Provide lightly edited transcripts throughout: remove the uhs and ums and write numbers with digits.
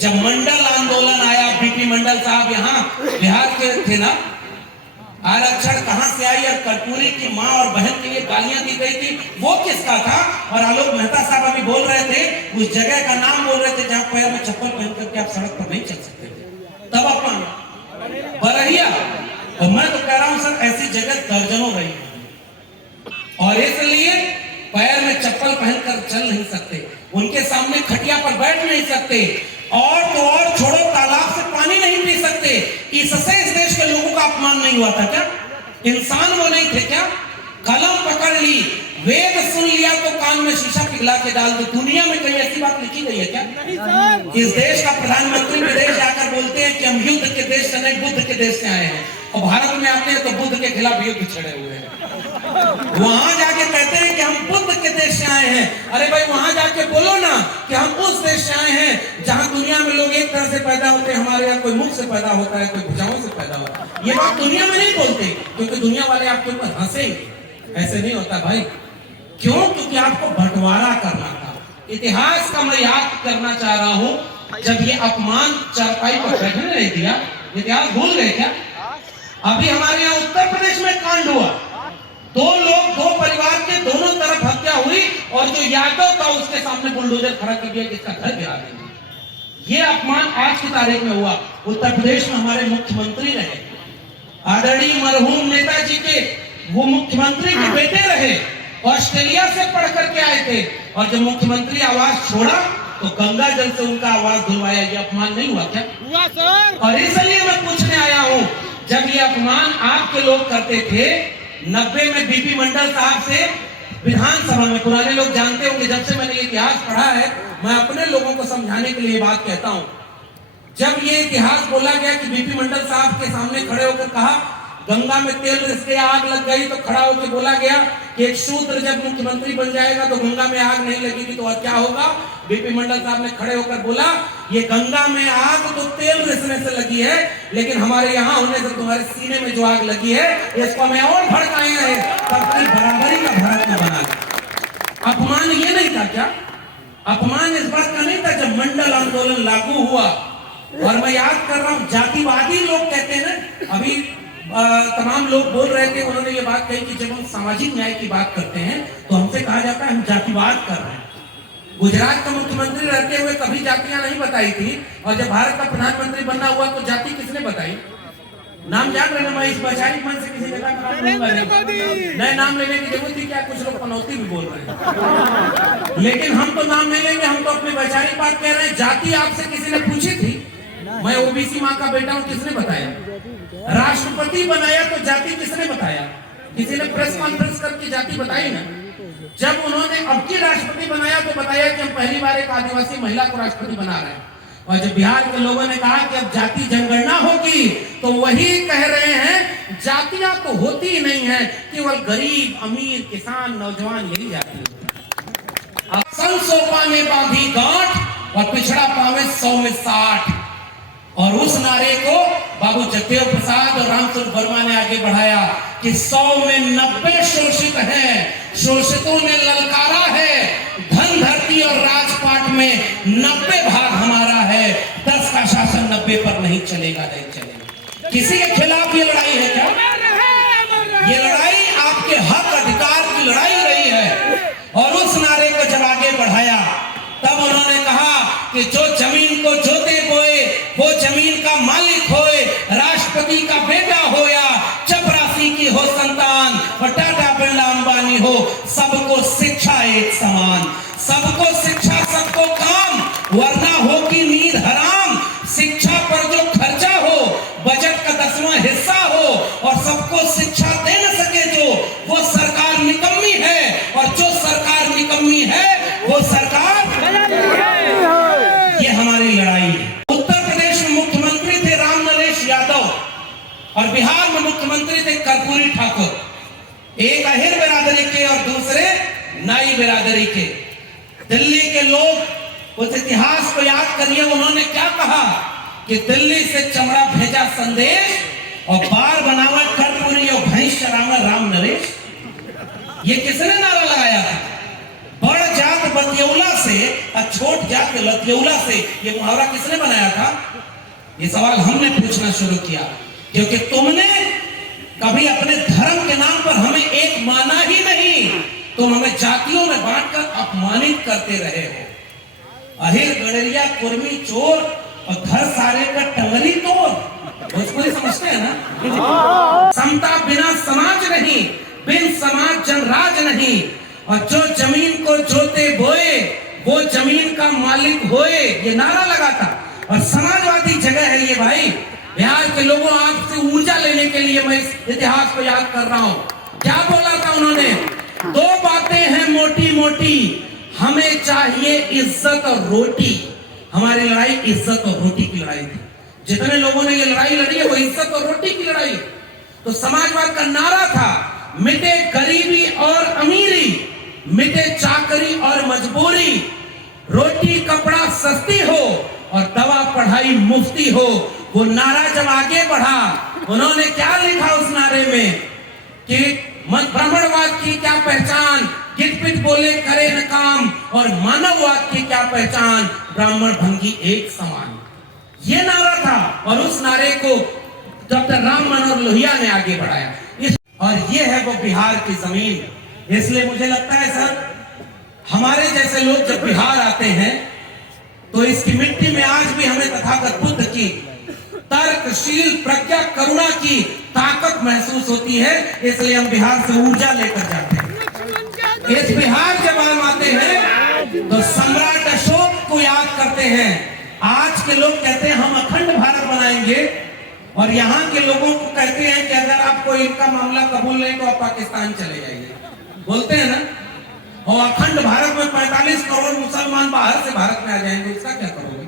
जब मंडल आंदोलन आया, बीपी मंडल साहब यहाँ बिहार के थे ना, आरक्षण कहां से आई और कर्पूरी की मां और बहन के लिए गालियां दी गई थी, वो किसका था? और आलोक मेहता साहब अभी बोल रहे थे, उस जगह का नाम बोल रहे थे जहां पैर में चप्पल पहन करके आप सड़क पर नहीं चल सकते थे, तब अपन बरहिया। और मैं तो कह रहा हूं सर, ऐसी जगह दर्जनों रही और इसलिए पैर में चप्पल पहनकर चल नहीं सकते, उनके सामने खटिया पर बैठ नहीं सकते, और तो और छोड़ो तालाब से पानी नहीं पी सकते। इससे इस देश के लोगों का अपमान नहीं हुआ था क्या? इंसान वो नहीं थे क्या? कलम पकड़ ली, वेद सुन लिया तो कान में शीशा पिघला के डाल दो। दुनिया में कहीं ऐसी बात लिखी गई है क्या? इस देश का प्रधानमंत्री विदेश जाकर बोलते हैं कि हम युद्ध के देश से नहीं, बुद्ध के देश से आए हैं, और भारत में आते हैं तो बुद्ध के खिलाफ युद्ध छड़े हुए हैं। वहां जाके कहते हैं कि हम बुद्ध के देश से आए हैं। अरे भाई, वहां जाके बोलो ना कि हम उस देश से आए हैं जहां दुनिया में लोग एक तरह से पैदा होते हैं, हमारे यहाँ कोई मुख से पैदा होता है, कोई भुजाओं से पैदा होता है। ये बात दुनिया में नहीं बोलते, क्योंकि दुनिया वाले आपके ऊपर हंसेंगे। ऐसे नहीं होता भाई। क्यों? क्योंकि आपको बंटवारा करना था। इतिहास का मैं याद करना चाह रहा हूं, जब ये अपमान चारपाई पर बैठने नहीं दिया, इतिहास भूल गए क्या? अभी हमारे यहाँ उत्तर प्रदेश में कांड हुआ, दो लोग, दो परिवार के दोनों तरफ हत्या हुई, और जो यादव था उसके सामने बुलडोजर खड़ा कर दिया कि इसका घर गिरा देंगे। ये अपमान आज की तारीख में हुआ। उत्तर प्रदेश में हमारे मुख्यमंत्री रहे, आदरणीय मरहूम नेताजी के वो मुख्यमंत्री के बेटे रहे, ऑस्ट्रेलिया से पढ़ करके आए थे, और जब मुख्यमंत्री आवाज छोड़ा तो गंगा जल से उनका आवाज धुलवाया। ये अपमान नहीं हुआ क्या? हुआ सर। और इसलिए मैं पूछने आया हूं, जब ये अपमान आपके लोग करते थे 90 में बीपी मंडल साहब से विधानसभा में, पुराने लोग जानते होंगे, जब से मैंने इतिहास पढ़ा है, मैं अपने लोगों को समझाने के लिए बात कहता हूं। जब ये इतिहास बोला गया कि बीपी मंडल साहब के सामने खड़े होकर कहा गंगा में तेल रिस के आग लग गई, तो खड़ा होकर बोला गया कि एक शूद्र जब मुख्यमंत्री बन जाएगा तो गंगा में आग नहीं लगेगी, तो और क्या होगा? बीपी मंडल साहब ने खड़े होकर बोला, ये गंगा में आग तो तेल रिसने से लगी है, लेकिन हमारे यहाँ होने से तुम्हारे सीने में जो आग लगी है, इसको हमें और भड़काए हैं, तब तक बराबरी का भारत न बना। अपमान ये नहीं था क्या? अपमान इस बात का नहीं था जब मंडल आंदोलन लागू हुआ। और मैं याद कर रहा हूं, जातिवादी लोग कहते हैं ना, अभी तमाम लोग बोल रहे थे, उन्होंने ये बात कही कि जब हम सामाजिक न्याय की बात करते हैं तो हमसे कहा जाता है हम जातिवाद कर रहे हैं। गुजरात का मुख्यमंत्री रहते हुए कभी जातियां नहीं बताई थी, और जब भारत का प्रधानमंत्री बनना हुआ तो जाति किसने बताई? नाम जान रहे ना, मैं इस वैचारिक मन से किसी जगह नए नाम लेने की जरूरत थी क्या? कुछ लोग पनौती भी बोल रहे हैं, लेकिन हम तो नाम नहीं लेंगे, हम तो अपनी वैचारिक बात कह रहे हैं। जाति आपसे किसी ने पूछी थी? मैं ओबीसी माँ का बेटा हूं, किसने बताया? राष्ट्रपति बनाया तो जाति किसने बताया? किसी ने प्रेस कॉन्फ्रेंस करके जाति बताई ना। जब उन्होंने अब की राष्ट्रपति बनाया तो बताया कि हम पहली बार एक आदिवासी महिला को राष्ट्रपति बना रहे हैं। और जब बिहार के लोगों ने कहा कि अब जाति जनगणना होगी, तो वही कह रहे हैं जातियां तो होती ही नहीं है, केवल गरीब, अमीर, किसान, नौजवान, यही जाति है। सन 100 पाने बांधी गांठ और पिछड़ा पावे 100 में 60। और उस नारे को बाबू जगदेव प्रसाद और रामचंद्र वर्मा ने आगे बढ़ाया कि 100 में 90 शोषित हैं, शोषितों ने ललकारा है, धन धरती और राजपाट में 90 भाग हमारा है, 10 का शासन 90 पर नहीं चलेगा, नहीं चलेगा। किसी के खिलाफ ये लड़ाई है क्या? ये लड़ाई आपके हक अधिकार की लड़ाई रही है। और उस नारे को जब आगे बढ़ाया तब उन्होंने कहा कि जो जमीन को जोते बोए वो जमीन का मालिक होए, राष्ट्रपति का बेटा हो या चपरासी की हो संतान, और टाटा बिरला अंबानी हो, सबको शिक्षा एक समान, सबको शिक्षा सबको काम, वरना हो की नींद हराम। शिक्षा पर जो खर्चा हो बजट का 10वां हिस्सा हो, और सबको शिक्षा दे न सके जो, वो सरकार निकम्मी है, और जो सरकार निकम्मी है वो सरकार। ये हमारी लड़ाई है। उत्तर प्रदेश में मुख्यमंत्री थे राम नरेश यादव, और बिहार में मुख्यमंत्री थे कर्पूरी ठाकुर, एक अहिर बिरादरी के और दूसरे नाई बिरादरी के। दिल्ली के लोग उस इतिहास को याद करिए, उन्होंने क्या कहा कि दिल्ली से चमड़ा भेजा संदेश, और बार बनावा कर्पूरी और भैंस चरावा राम नरेश। ये किसने नारा लगाया था? बड़ जात बतियौला से छोट जात के लतियौला से, ये मुहावरा किसने बनाया था? ये सवाल हमने पूछना शुरू किया, क्योंकि तुमने कभी अपने धर्म के नाम पर हमें एक माना ही नहीं, तुम हमें जातियों में बांटकर अपमानित करते रहे हो। अहिर गड़रिया कुर्मी चोर और घर सारे का टंगरी तोड़, भोजपुरी समझते हैं ना? समता बिना समाज नहीं, बिन समाज जनराज नहीं, और जो जमीन को जोते बोए वो जमीन का मालिक होए, ये नारा लगा था। और समाजवादी जगह है ये भाई। बिहार के लोगों, आपसे ऊर्जा लेने के लिए मैं इस इतिहास को याद कर रहा हूं। क्या बोला था उन्होंने? दो बातें हैं मोटी मोटी, हमें चाहिए इज्जत और रोटी। हमारी लड़ाई इज्जत और रोटी की लड़ाई थी। जितने लोगों ने ये लड़ाई लड़ी है वो इज्जत और रोटी की लड़ाई। तो समाजवाद का नारा था, मिटे गरीबी और अमीरी, मिटे चाकरी और मजबूरी, रोटी कपड़ा सस्ती हो और दवा पढ़ाई मुफ्ती हो। वो नारा जब आगे बढ़ा, उन्होंने क्या लिखा उस नारे में कि ब्राह्मणवाद की क्या पहचान, गिट पिट बोले करे न काम, और मानववाद की क्या पहचान, ब्राह्मण भंगी एक समान। ये नारा था, और उस नारे को डॉक्टर राम मनोहर लोहिया ने आगे बढ़ाया। और ये है वो बिहार की जमीन। इसलिए मुझे लगता है सर, हमारे जैसे लोग जब बिहार आते हैं तो इसकी मिट्टी में आज भी हमें तथागत बुद्ध की तर्कशील प्रज्ञा करुणा की ताकत महसूस होती है। इसलिए हम बिहार से ऊर्जा लेकर जाते हैं। इस बिहार जब हम आते हैं तो सम्राट अशोक को याद करते हैं। आज के लोग कहते हैं हम अखंड भारत बनाएंगे, और यहाँ के लोगों को कहते हैं कि अगर आपको इनका मामला कबूल नहीं तो आप पाकिस्तान चले जाइए, बोलते हैं ना। और अखंड भारत में 45 करोड़ मुसलमान बाहर से भारत में आ जाएंगे, इसका क्या करोगे?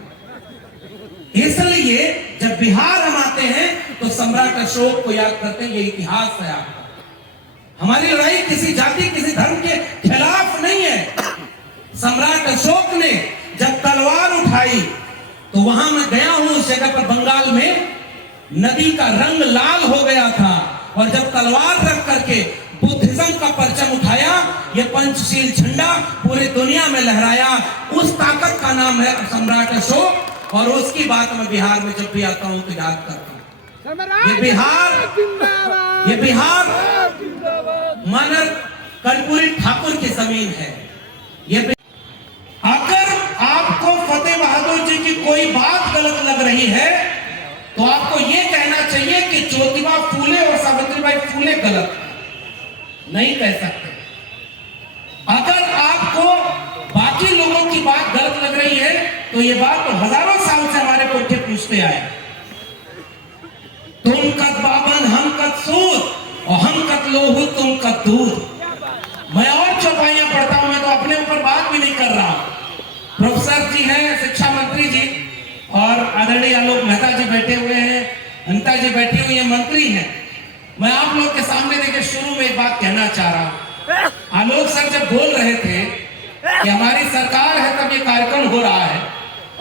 इसलिए जब बिहार हम आते हैं तो सम्राट अशोक को याद करते हैं। ये इतिहास है आपका। हमारी लड़ाई किसी जाति किसी धर्म के खिलाफ नहीं है। सम्राट अशोक ने जब तलवार उठाई तो वहां मैं गया हूं, उस जगह पर बंगाल में नदी का रंग लाल हो गया था, और जब तलवार रख करके बुद्धिज्म का परचम उठाया, ये पंचशील झंडा पूरी दुनिया में लहराया। उस ताकत का नाम है सम्राट अशोक। और उसकी बात मैं बिहार में जब भी आता हूं तो याद करता हूं। ये बिहार मानव कर्पूरी ठाकुर की जमीन है। ये अगर आपको फतेह बहादुर जी की कोई बात गलत लग रही है तो आपको यह कहना चाहिए कि ज्योतिबा फूले और सावित्रीबाई फूले गलत नहीं कह सकते। अगर आपको बाकी लोगों की बात गलत लग रही है तो ये बात तो हजारों साल से हमारे कोठे पूछते आए। तुम कद बाबन हम कद सूद, और हम कद लोहू तुम कद दूध। मैं और चौपाइयां पढ़ता हूं, मैं तो अपने ऊपर बात भी नहीं कर रहा। प्रोफेसर जी हैं, शिक्षा मंत्री जी, और आदरणीय आलोक मेहता जी बैठे हुए हैं, अनिता जी बैठी हुई है, मंत्री हैं। मैं आप लोग के सामने देखिए शुरू में एक बात कहना चाह रहा हूं। आलोक सर जब बोल रहे थे कि हमारी सरकार है तब ये कार्यक्रम हो रहा है,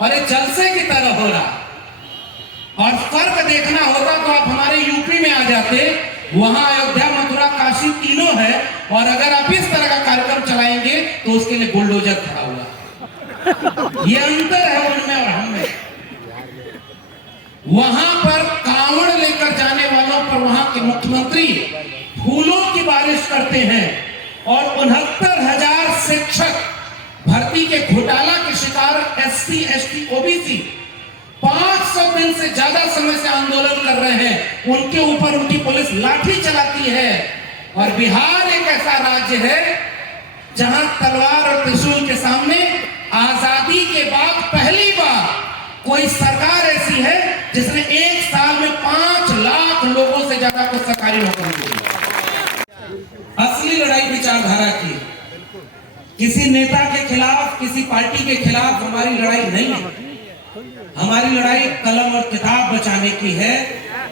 और ये जलसे की तरह हो रहा है, और फर्क देखना होता तो आप हमारे यूपी में आ जाते। वहां अयोध्या मथुरा काशी तीनों है, और अगर आप इस तरह का कार्यक्रम चलाएंगे तो उसके लिए बुलडोजर खड़ा हुआ। ये अंतर है उनमें और हम में। वहां पर कांवड़ लेकर जाने वालों पर वहां के मुख्यमंत्री फूलों की बारिश करते हैं, और 69,000 शिक्षक भर्ती के घोटाला के शिकार एससी एसटी ओबीसी 500 दिन से ज्यादा समय से आंदोलन कर रहे हैं। उनके ऊपर उनकी पुलिस लाठी चलाती है। और बिहार एक ऐसा राज्य है जहां तलवार और त्रिशूल के सामने आजादी के बाद पहली बार कोई सरकार ऐसी है जिसने एक साल में 5 लाख लोगों से ज्यादा को सरकारी नौकरी दी। असली लड़ाई विचारधारा की, किसी नेता के खिलाफ किसी पार्टी के खिलाफ हमारी लड़ाई नहीं है। हमारी लड़ाई कलम और किताब बचाने की है।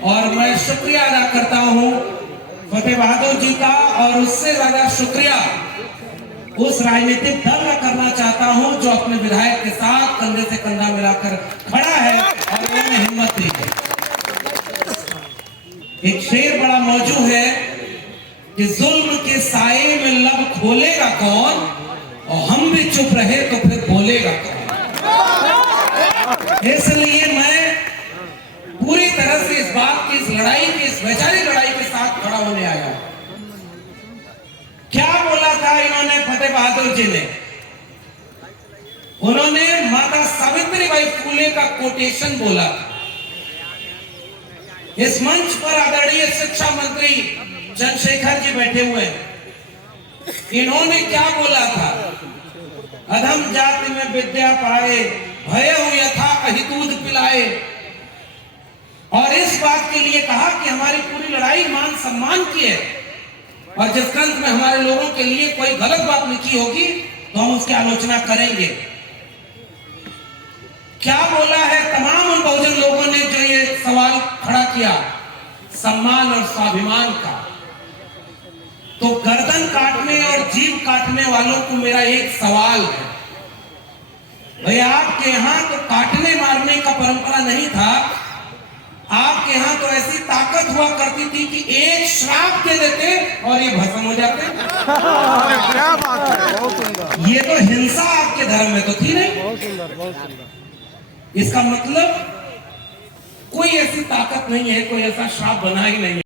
और मैं शुक्रिया अदा करता हूं फतेह बहादुर जी का, और उससे ज्यादा शुक्रिया उस राजनीतिक दल का करना चाहता हूं जो अपने विधायक के साथ कंधे से कंधा मिलाकर खड़ा है और उन्होंने हिम्मत दी है। एक शेर बड़ा मौजूद है कि जुल्म के साए में लब खोलेगा कौन, और हम भी चुप रहे तो फिर बोलेगा कौन। इसलिए मैं पूरी तरह से इस बात की, इस लड़ाई की, इस वैचारिक लड़ाई के साथ खड़ा होने आया हूं। क्या बोला था इन्होंने, फतेह बहादुर जी ने? उन्होंने माता सावित्रीबाई फुले का कोटेशन बोला। इस मंच पर आदरणीय शिक्षा मंत्री चंद्रशेखर जी बैठे हुए हैं। इन्होंने क्या बोला था? अधम जाति में विद्या पाए, भय यथा अहि दूध पिलाए। और इस बात के लिए कहा कि हमारी पूरी लड़ाई मान सम्मान की है, और जिस ग्रंथ में हमारे लोगों के लिए कोई गलत बात लिखी होगी तो हम उसकी आलोचना करेंगे। क्या बोला है तमाम उन बहुजन लोगों ने जो ये सवाल खड़ा किया सम्मान और स्वाभिमान का? तो गर्दन काटने और जीभ काटने वालों को मेरा एक सवाल है, भाई आपके यहां तो काटने मारने का परंपरा नहीं था, आपके यहां तो ऐसी ताकत हुआ करती थी कि एक श्राप दे देते और ये भस्म हो जाते। क्या बात है, बहुत सुंदर। ये तो हिंसा आपके धर्म में तो थी नहीं। बहुत सुंदर, बहुत सुंदर। इसका मतलब कोई ऐसी ताकत नहीं है, कोई ऐसा श्राप बना ही नहीं है।